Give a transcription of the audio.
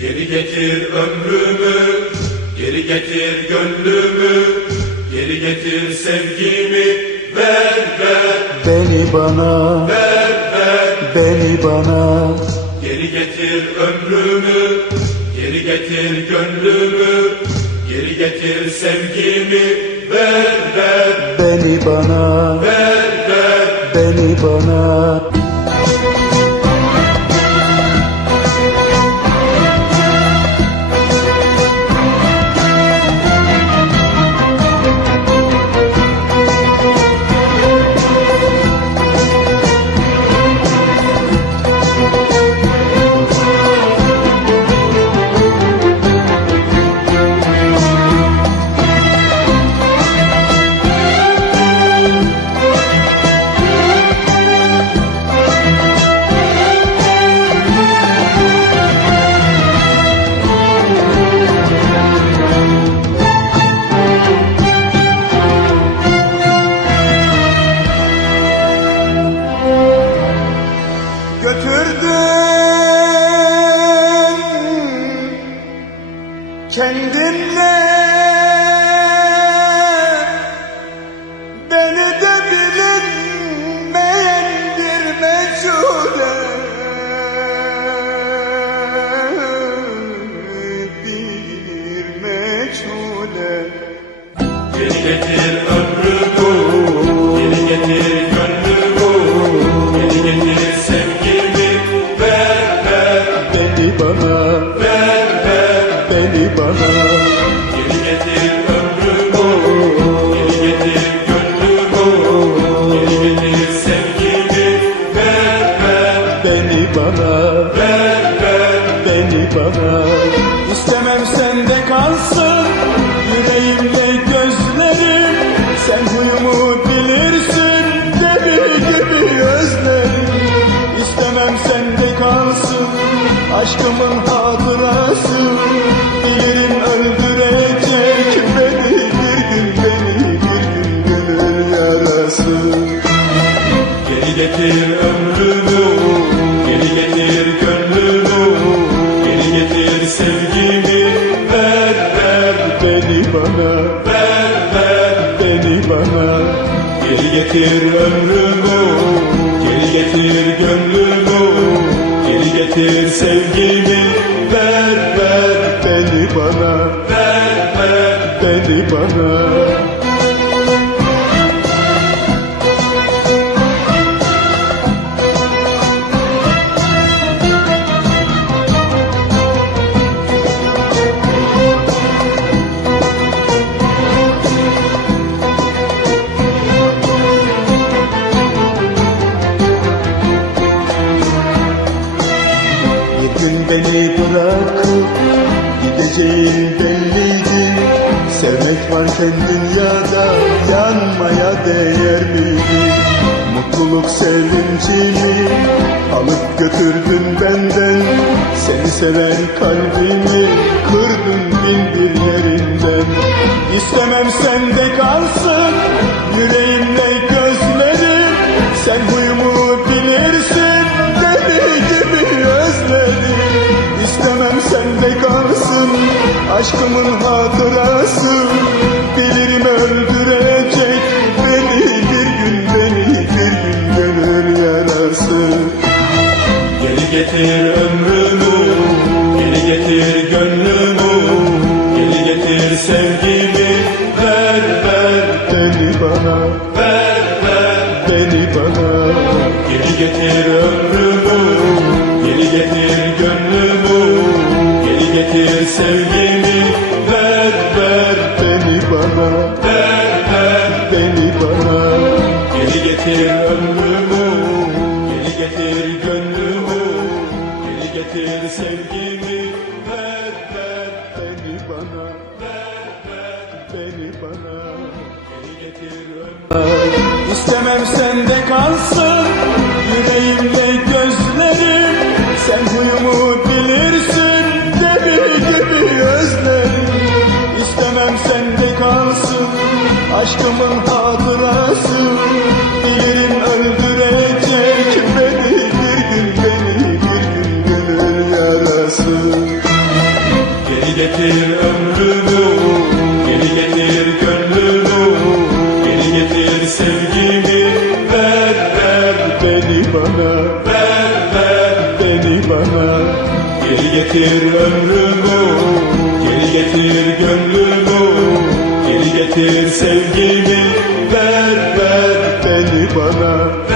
Geri getir ömrümü, geri getir gönlümü, geri getir sevgimi, ver ver, Beni bana, ver ver. beni bana Geri getir ömrümü, geri getir gönlümü, geri getir sevgimi, ver ver, Beni bana, ver ver. beni bana kendinle bana İstemem sende kalsın Yüreğimle gözlerim. Sen huyumu bilirsin Deli gibi özlerim. İstemem sende kalsın Aşkımın getir ömrümü, geri getir gönlümü, geri getir sevgimi, ver ver, Beni bana, ver ver. beni bana Geri getir ömrümü, geri getir gönlümü, geri getir sevgimi, ver ver, Beni bana, ver ver. beni bana Varken dünyada yanmaya değer miydi? Mutluluk sevincimi alıp götürdün benden. Seni seven kalbimi kırdın bin bir yerinden İstemem sende kalsın yüreğimle gözlerim. Sen huyumu bilirsin deli gibi özledim. İstemem sende kalsın aşkımın hatırası sevgimi, ver ver, Beni bana, ver ver. beni bana. Geri getir ömrümü, geri getir gönlümü, geri getir sevgimi, ver ver, Beni bana, ver ver. beni bana. Geri getir ömrümü, geri getir gönlümü, geri getir sevgimi, İstemem sende kalsın Yüreğimle gözlerim. Sen huyumu bilirsin Deli gibi özlerim. İstemem sende kalsın Aşkımın hatırası. Bilirim öldürecek Beni bir gün beni bir gün gönül yarası bana. Ver ver beni bana. Geri getir ömrümü. Geri getir gönlümü. Geri getir sevgimi. Ver ver beni bana